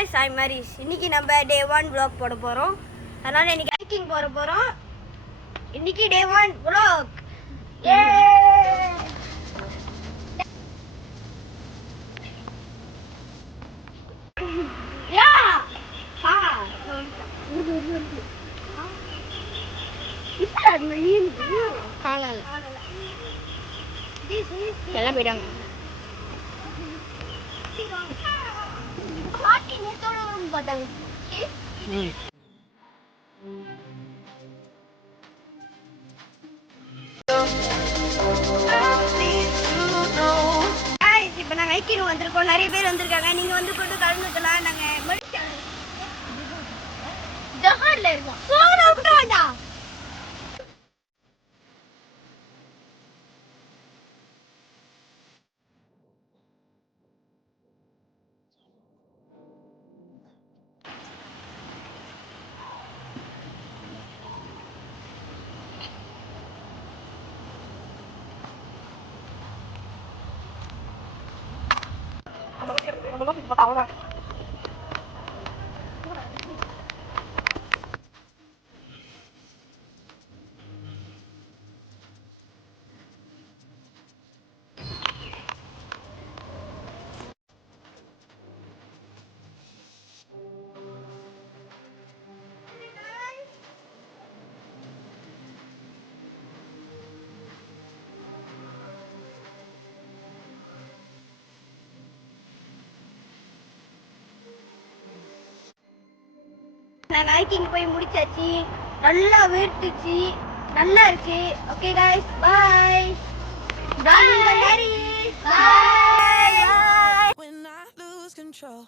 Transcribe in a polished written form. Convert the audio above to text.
guys, I'm Maris. இன்னைக்கு நம்ம day 1 vlog போட போறோம். அதனால இன்னைக்கு hiking போற போறோம். இன்னைக்கு day 1 vlog. Yay! Yeah! Ha! இப்ப மணியும் காணல. எல்லாம் போயிட்டாங்க. பாட்டி நேத்தோட வரும் பார்த்தாங்க. இப்ப நாங்க ஹைக்கிங் வந்திருக்கோம். நிறைய பேர் வந்திருக்காங்க. நீங்க வந்து கொண்டு கலந்துக்கலாம். நாங்க ஜஹார்ல இருக்கோம். சோனா விட்டாடா. நான் ஹைக்கிங் போய் முடிச்சாச்சு. நல்லா வேர்த்துச்சு. நல்லா இருக்கு. Okay guys, bye. Bye. Bye. When I lose control.